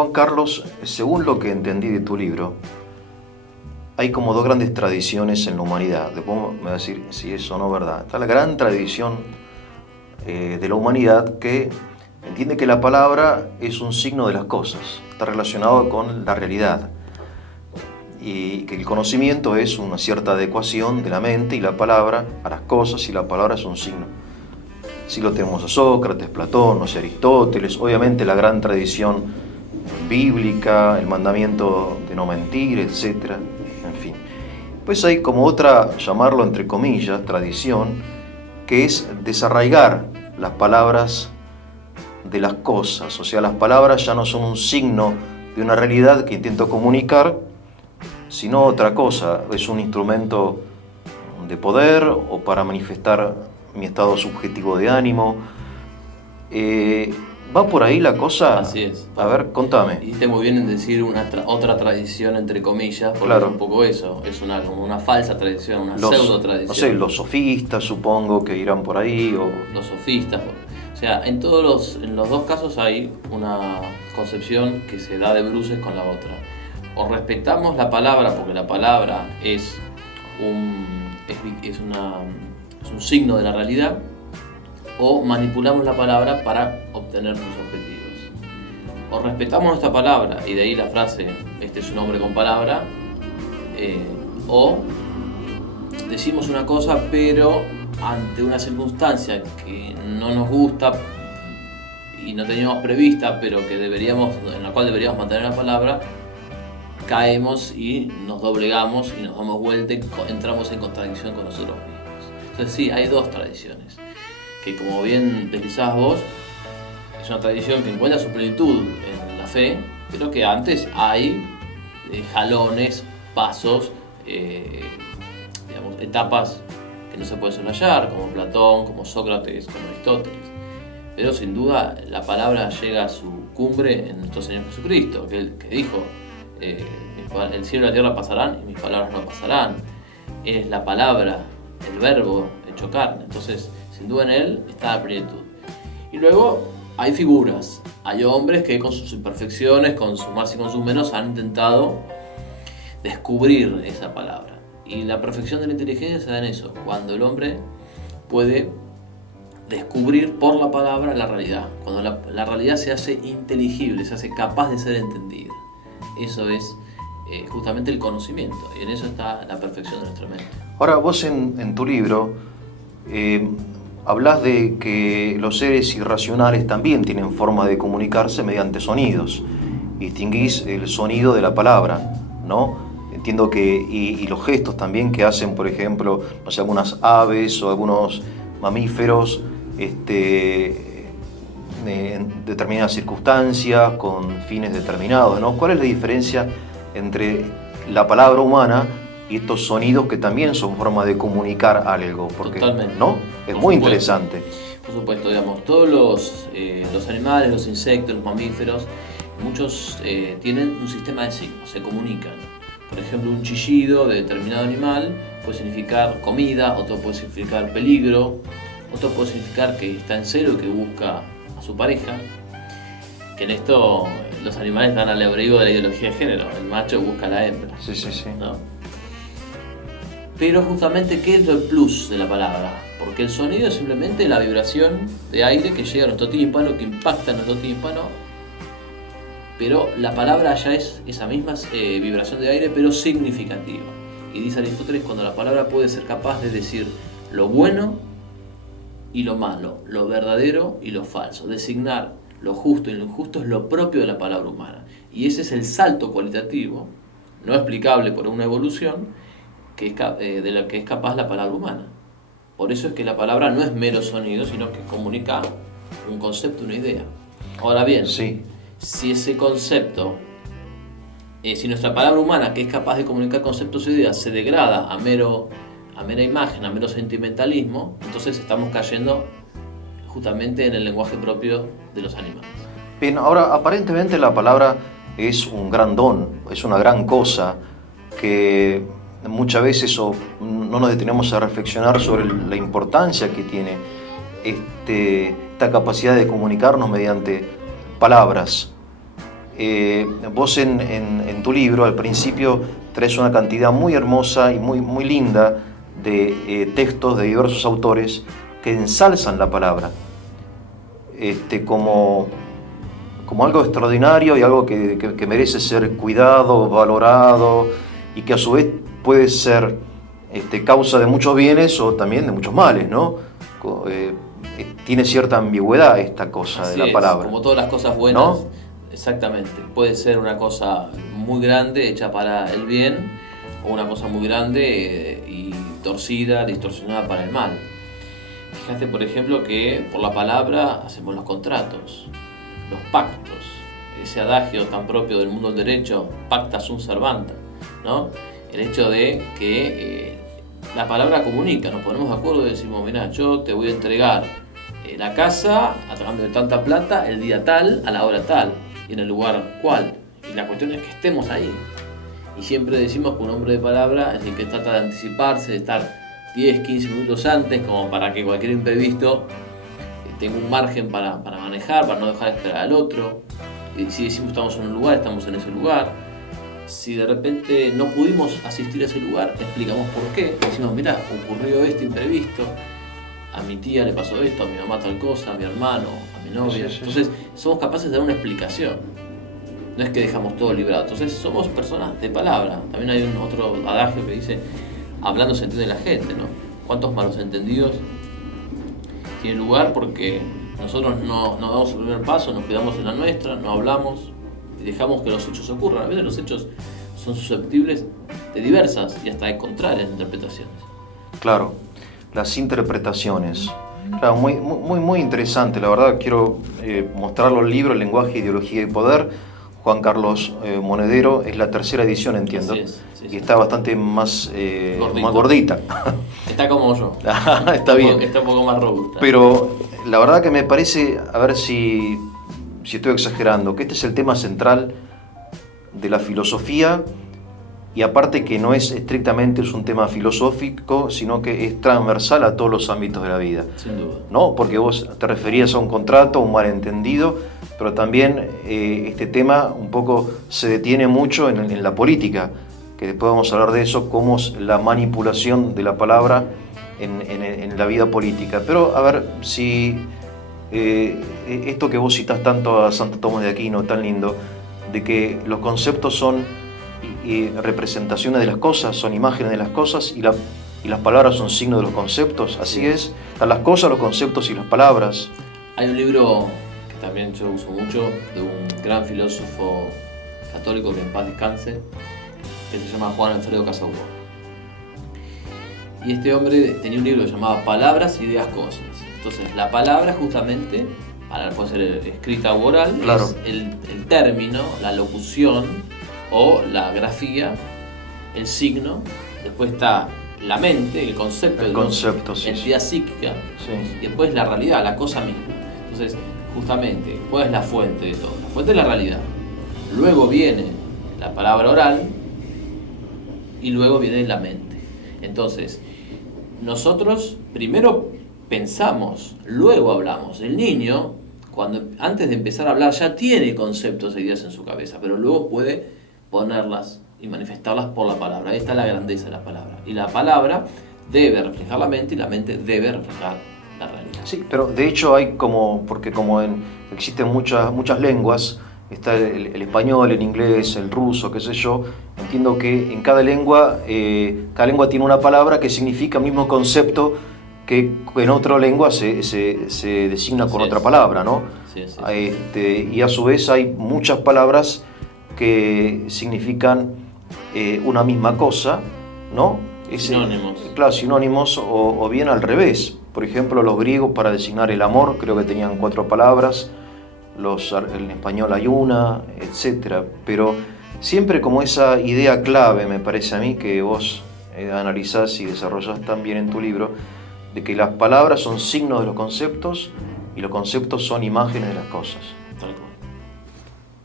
Juan Carlos, según lo que entendí de tu libro, hay como dos grandes tradiciones en la humanidad. Después me va a decir si eso no es verdad. Está la gran tradición de la humanidad que entiende que la palabra es un signo de las cosas, está relacionado con la realidad. Y que el conocimiento es una cierta adecuación de la mente y la palabra a las cosas, y la palabra es un signo. Si lo tenemos a Sócrates, Platón, no sé, Aristóteles, obviamente la gran tradición bíblica, el mandamiento de no mentir, etc. En fin. Pues hay como otra, llamarlo entre comillas, tradición, que es desarraigar las palabras de las cosas. O sea, las palabras ya no son un signo de una realidad que intento comunicar, sino otra cosa. Es un instrumento de poder o para manifestar mi estado subjetivo de ánimo. ¿Va por ahí la cosa? Así es. A ver, contame. Hiciste muy bien en decir otra tradición, entre comillas, porque claro, es un poco eso, es una falsa tradición, una pseudo tradición. No sé, los sofistas supongo que irán por ahí. Los sofistas. O sea, en los dos casos hay una concepción que se da de bruces con la otra. O respetamos la palabra porque la palabra es un signo de la realidad, o manipulamos la palabra para obtener sus objetivos. O respetamos nuestra palabra, y de ahí la frase, este es un hombre con palabra, o decimos una cosa pero ante una circunstancia que no nos gusta y no teníamos prevista, pero en la cual deberíamos mantener la palabra, caemos y nos doblegamos y nos damos vuelta y entramos en contradicción con nosotros mismos. Entonces sí, hay dos tradiciones, que como bien deslizabas vos, es una tradición que encuentra su plenitud en la fe, pero que antes hay jalones, pasos, etapas que no se puede soslayar, como Platón, como Sócrates, como Aristóteles. Pero sin duda la palabra llega a su cumbre en nuestro Señor Jesucristo, que dijo, el cielo y la tierra pasarán y mis palabras no pasarán. Es la palabra, el verbo hecho carne. Entonces, sin duda en él está la plenitud. Y luego hay figuras, hay hombres que con sus imperfecciones, con sus más y con sus menos, han intentado descubrir esa palabra. Y la perfección de la inteligencia se da en eso, cuando el hombre puede descubrir por la palabra la realidad, cuando la realidad se hace inteligible, se hace capaz de ser entendida. Eso es justamente el conocimiento, y en eso está la perfección de nuestra mente. Ahora, vos en tu libro hablás de que los seres irracionales también tienen forma de comunicarse mediante sonidos. Distinguís el sonido de la palabra, ¿no? Entiendo que y los gestos también que hacen, por ejemplo, no sé, algunas aves o algunos mamíferos en determinadas circunstancias, con fines determinados, ¿no? ¿Cuál es la diferencia entre la palabra humana y estos sonidos que también son formas de comunicar algo? Porque, totalmente. ¿no? Es muy interesante. Por supuesto, digamos, todos los animales, los insectos, los mamíferos, muchos tienen un sistema de signos, se comunican. Por ejemplo, un chillido de determinado animal puede significar comida, otro puede significar peligro, otro puede significar que está en celo y que busca a su pareja. Que en esto los animales dan al abrigo de la ideología de género, el macho busca a la hembra. Sí. ¿No? Pero justamente, ¿qué es el plus de la palabra? Porque el sonido es simplemente la vibración de aire que llega a nuestro tímpano, que impacta en nuestro tímpano, pero la palabra ya es esa misma vibración de aire, pero significativa. Y dice Aristóteles, cuando la palabra puede ser capaz de decir lo bueno y lo malo, lo verdadero y lo falso, designar lo justo y lo injusto, es lo propio de la palabra humana. Y ese es el salto cualitativo, no explicable por una evolución, de la que es capaz la palabra humana. Por eso es que la palabra no es mero sonido, sino que comunica un concepto, una idea. Ahora bien, sí, si ese concepto, si nuestra palabra humana, que es capaz de comunicar conceptos e ideas, se degrada a mera imagen, a mero sentimentalismo, entonces estamos cayendo justamente en el lenguaje propio de los animales. Bien, ahora aparentemente la palabra es un gran don, es una gran cosa que muchas veces no nos detenemos a reflexionar sobre la importancia que tiene esta capacidad de comunicarnos mediante palabras. vos en tu libro al principio traes una cantidad muy hermosa y muy linda de textos de diversos autores que ensalzan la palabra como algo extraordinario y algo que merece ser cuidado, valorado, y que a su vez puede ser causa de muchos bienes o también de muchos males, ¿no? Tiene cierta ambigüedad esta cosa Así de la es, palabra. como todas las cosas buenas, ¿no? exactamente. Puede ser una cosa muy grande hecha para el bien, o una cosa muy grande y torcida, distorsionada para el mal. Fíjate, por ejemplo, que por la palabra hacemos los contratos, los pactos, ese adagio tan propio del mundo del derecho, pacta sunt servanda, ¿no? El hecho de que la palabra comunica, nos ponemos de acuerdo y decimos, mirá, yo te voy a entregar la casa a cambio de tanta plata el día tal, a la hora tal, y en el lugar cual. Y la cuestión es que estemos ahí. Y siempre decimos que un hombre de palabra es el que trata de anticiparse, de estar 10, 15 minutos antes, como para que cualquier imprevisto tenga un margen para manejar, para no dejar de esperar al otro. Y si decimos estamos en un lugar, estamos en ese lugar. Si de repente no pudimos asistir a ese lugar, explicamos por qué. Decimos, mirá, ocurrió este imprevisto, a mi tía le pasó esto, a mi mamá tal cosa, a mi hermano, a mi novia. Sí. Entonces, somos capaces de dar una explicación. No es que dejamos todo librado. Entonces, somos personas de palabra. También hay otro adagio que dice, hablando se entiende la gente, ¿no? ¿Cuántos malos entendidos tienen lugar porque nosotros no damos el primer paso, nos quedamos en la nuestra, no hablamos y dejamos que los hechos ocurran? A veces los hechos son susceptibles de diversas y hasta de contrarias interpretaciones. Claro, las interpretaciones. Claro, muy interesante. La verdad, quiero mostrarlo el libro, El lenguaje, ideología y poder. Juan Carlos Monedero, es la tercera edición, entiendo. Así es, sí. Y está bastante más gordita. Está como yo. Está bien. Está un poco más robusta. Pero la verdad que me parece, a ver si estoy exagerando, que este es el tema central de la filosofía, y aparte que no es estrictamente un tema filosófico, sino que es transversal a todos los ámbitos de la vida. Sin duda. ¿No? Porque vos te referías a un contrato, un malentendido, pero también este tema un poco se detiene mucho en la política, que después vamos a hablar de eso, cómo es la manipulación de la palabra en la vida política. Pero a ver si esto que vos citás tanto a Santo Tomás de Aquino, tan lindo, de que los conceptos son representaciones de las cosas, son imágenes de las cosas, y las palabras son signos de los conceptos. Así es, están las cosas, los conceptos y las palabras. Hay un libro que también yo uso mucho, de un gran filósofo católico que en paz descanse, que se llama Juan Alfredo Casaubon. Y este hombre tenía un libro que se llamaba Palabras, Ideas, Cosas. Entonces, la palabra justamente, puede ser escrita o oral, claro, es el término, la locución o la grafía, el signo. Después está la mente, el concepto, entidad psíquica, sí. Y después la realidad, la cosa misma. Entonces, justamente, ¿cuál es la fuente de todo? La fuente es la realidad. Luego viene la palabra oral y luego viene la mente. Entonces, nosotros primero pensamos, luego hablamos. El niño, antes de empezar a hablar, ya tiene conceptos e ideas en su cabeza, pero luego puede ponerlas y manifestarlas por la palabra. Ahí está la grandeza de la palabra. Y la palabra debe reflejar la mente y la mente debe reflejar la realidad. Sí, pero de hecho hay porque existen muchas lenguas, está el español, el inglés, el ruso, qué sé yo. Entiendo que en cada lengua tiene una palabra que significa el mismo concepto que en otra lengua se designa con otra palabra, ¿no? Sí. Y a su vez hay muchas palabras que significan una misma cosa, ¿no? Sinónimos. Claro, sinónimos, o bien al revés. Por ejemplo, los griegos, para designar el amor, creo que tenían 4 palabras, en español hay una, etc. Pero siempre como esa idea clave, me parece a mí, que vos analizás y desarrollás también en tu libro, de que las palabras son signos de los conceptos y los conceptos son imágenes de las cosas.